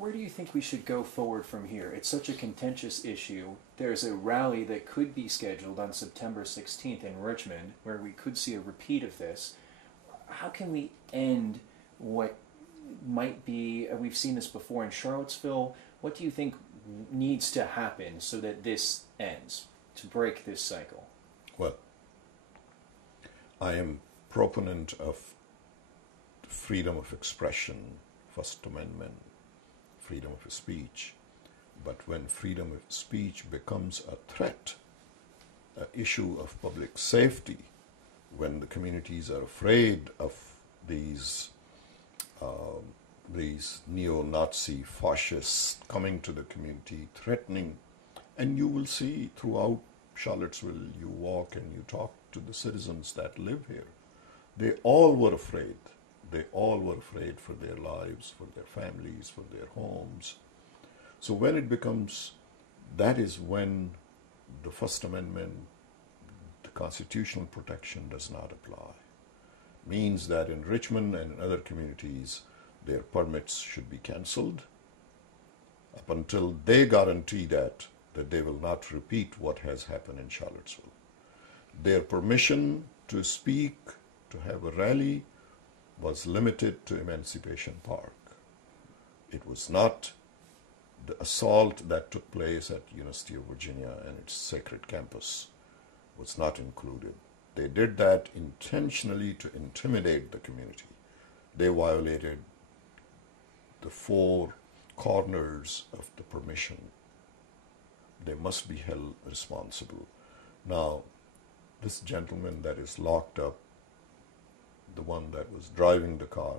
where do you think we should go forward from here? It's such a contentious issue. There's a rally that could be scheduled on September 16th in Richmond where we could see a repeat of this. How can we end what might be, we've seen this before in Charlottesville, what do you think needs to happen so that this ends, to break this cycle? Well, I am proponent of freedom of expression, First Amendment, freedom of speech. But when freedom of speech becomes a threat, an issue of public safety, when the communities are afraid of these neo-Nazi fascists coming to the community, threatening, and you will see throughout Charlottesville, you walk and you talk to the citizens that live here, they all were afraid. They all were afraid for their lives, for their families, for their homes. So when it becomes, that is when the First Amendment, the constitutional protection does not apply. Means that in Richmond and in other communities, their permits should be cancelled up until they guarantee that they will not repeat what has happened in Charlottesville. Their permission to speak, to have a rally, was limited to Emancipation Park. It was not the assault that took place at University of Virginia and its sacred campus was not included. They did that intentionally to intimidate the community. They violated the four corners of the permission. They must be held responsible. Now, this gentleman that is locked up, the one that was driving the car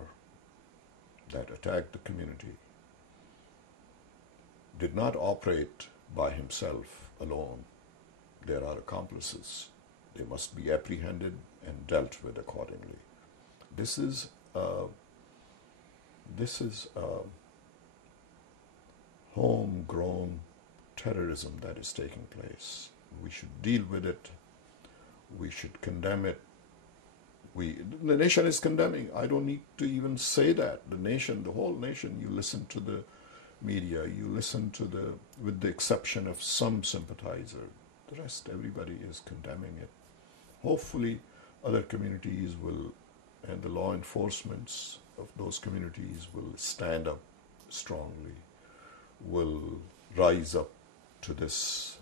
that attacked the community, did not operate by himself alone. There are accomplices. They must be apprehended and dealt with accordingly. This is homegrown terrorism that is taking place. We should deal with it. We should condemn it. The nation is condemning. I don't need to even say that. The nation, the whole nation, you listen to the media, you listen to with the exception of some sympathizer, the rest, everybody is condemning it. Hopefully, other communities will, and the law enforcements of those communities will stand up strongly, will rise up to this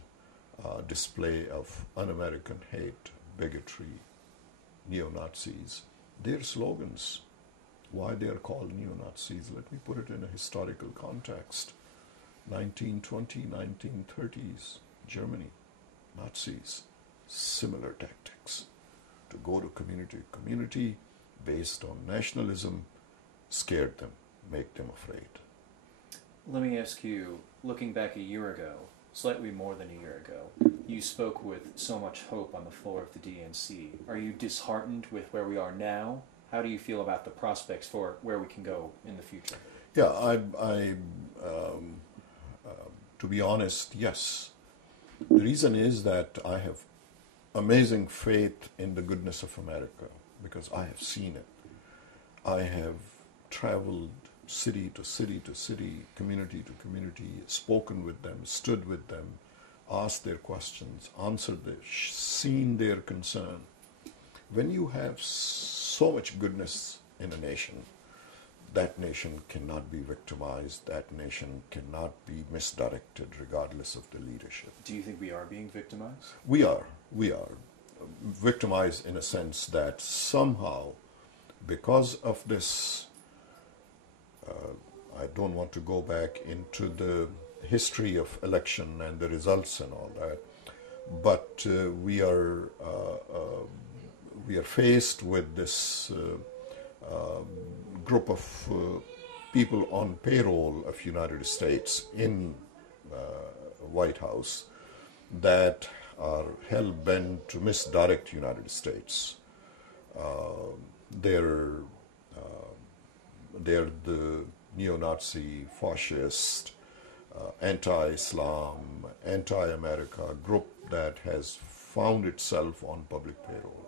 display of un-American hate, bigotry, neo-Nazis. Their slogans, why they are called neo-Nazis, let me put it in a historical context. 1920, 1930s, Germany, Nazis, similar tactics. To go to community based on nationalism, scared them, make them afraid. Let me ask you, looking back a year ago, slightly more than a year ago, you spoke with so much hope on the floor of the DNC. Are you disheartened with where we are now? How do you feel about the prospects for where we can go in the future? Yeah, to be honest, yes. The reason is that I have amazing faith in the goodness of America because I have seen it. I have traveled city to city to city, community to community, spoken with them, stood with them, asked their questions, answered their, seen their concern. When you have so much goodness in a nation, that nation cannot be victimized, that nation cannot be misdirected regardless of the leadership. Do you think we are being victimized? We are victimized in a sense that somehow, because of this, I don't want to go back into the history of election and the results and all that, but we are faced with this group of people on payroll of United States in White House that are hell-bent to misdirect United States. They're the neo-Nazi, fascist, anti-Islam, anti-America group that has found itself on public payroll.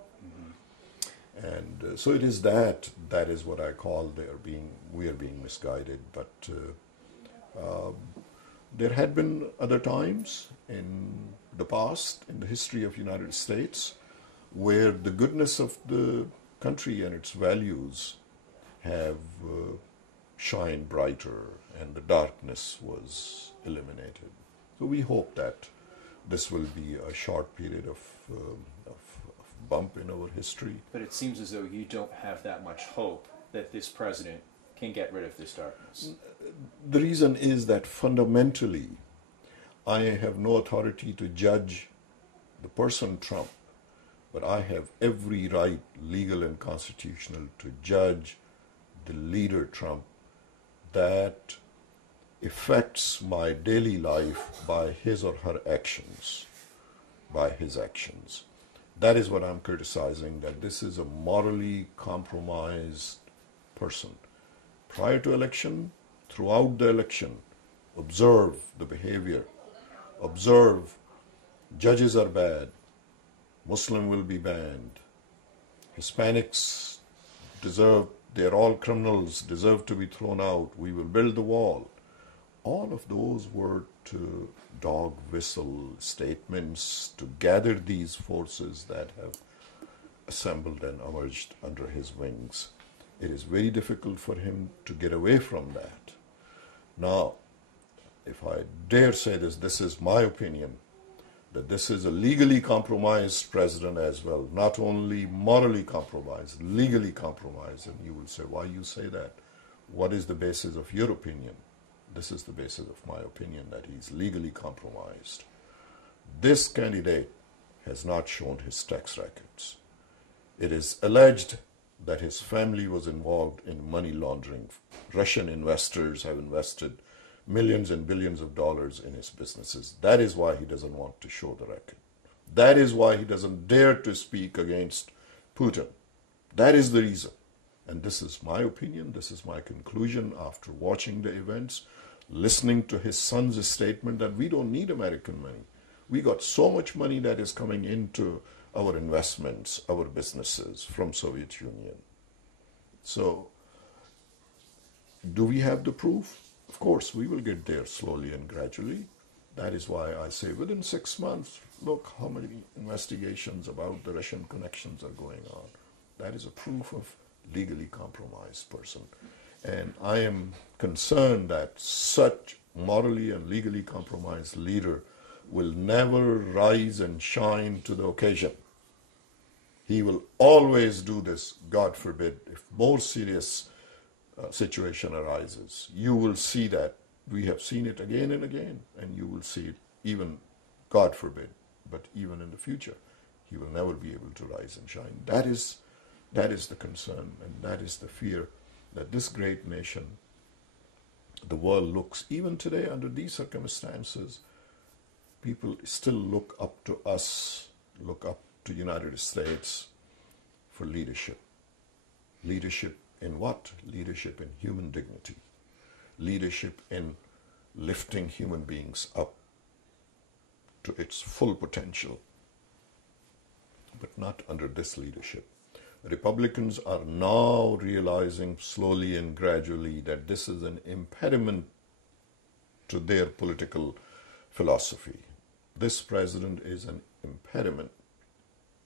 And so it is that is what I call we are being misguided. But There had been other times in the past, in the history of United States, where the goodness of the country and its values have shined brighter and the darkness was eliminated. So we hope that this will be a short period of bump in our history. But it seems as though you don't have that much hope that this president can get rid of this darkness. The reason is that fundamentally, I have no authority to judge the person Trump, but I have every right, legal and constitutional, to judge the leader Trump that affects my daily life by his or her actions, by his actions. That is what I'm criticizing, that this is a morally compromised person. Prior to election, throughout the election, observe the behavior, observe judges are bad, Muslim will be banned, Hispanics deserve, they're all criminals, deserve to be thrown out, we will build the wall. All of those were to dog whistle statements to gather these forces that have assembled and emerged under his wings. It is very difficult for him to get away from that. Now, if I dare say this, this is my opinion, that this is a legally compromised president as well, not only morally compromised, legally compromised. And you will say, why you say that? What is the basis of your opinion? This is the basis of my opinion, that he's legally compromised. This candidate has not shown his tax records. It is alleged that his family was involved in money laundering. Russian investors have invested millions and billions of dollars in his businesses. That is why he doesn't want to show the record. That is why he doesn't dare to speak against Putin. That is the reason. And this is my opinion, this is my conclusion after watching the events, listening to his son's statement that we don't need American money. We got so much money that is coming into our investments, our businesses from Soviet Union. So, do we have the proof? Of course, we will get there slowly and gradually. That is why I say within 6 months, look how many investigations about the Russian connections are going on. That is a proof of legally compromised person. And I am concerned that such morally and legally compromised leader will never rise and shine to the occasion. He will always do this, God forbid, if more serious situation arises. You will see that. We have seen it again and again, and you will see it even, God forbid, but even in the future, he will never be able to rise and shine. That is the concern, and that is the fear that this great nation, the world looks, even today under these circumstances, people still look up to us, look up to United States for leadership. Leadership in what? Leadership in human dignity. Leadership in lifting human beings up to its full potential, but not under this leadership. Republicans are now realizing slowly and gradually that this is an impediment to their political philosophy. This president is an impediment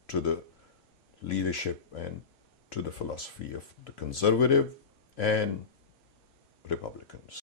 to the leadership and to the philosophy of the conservative and Republicans.